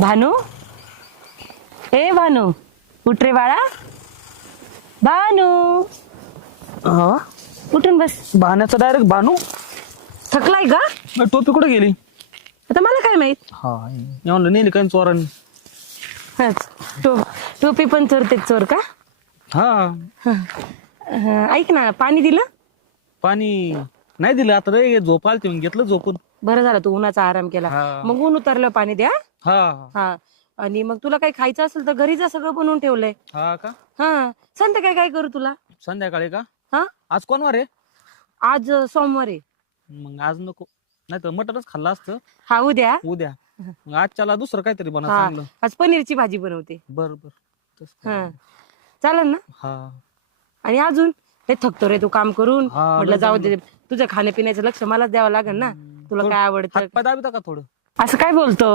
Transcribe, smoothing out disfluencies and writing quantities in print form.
भानू, ए भानू, उठ रे बाळा. भानू, हा उठून बस. भाण्याचा डायरेक्ट भानू. थकलाय का? मग टोपी कुठे गेली? आता मला काय माहित. हा मी म्हणलं नेली काय चोरांनी. हच, टोपी पण चोरते चोर का? हा ऐक ना, पाणी दिलं? पाणी नाही दिलं आता रे, झोप आलती मग घेतलं झोपून. बरं झालं तू उन्हाचा आराम केला. हा. मग ऊन उतरलं पाणी द्या. हा हा, आणि मग तुला काही खायचं असेल तर घरी जा, सगळं बनवून ठेवलंय. हा का? हा, संध्याकाळी काय करू तुला? संध्याकाळी का? हा, आज कोण वार आहे? आज सोमवार आहे. मग आज नको, नाही तर मटनच खाल्लं असतं. हा, उद्या. उद्या मग आजच्याला दुसरं काहीतरी बनव हा, चांगलं. आज पनीरची भाजी बनवते. बर बर तसं हा, कर. चालेल ना? हा आणि अजून ते थकतो रे तू काम करून. हा, म्हटलं लय जाऊ जमलं. दे, तुझ्या खाण्यापिण्याचं लक्ष मलाच द्यावं लागेल ना. तुला काय आवडतं? हातपाय दाबीता का थोडं? असं काय बोलतो?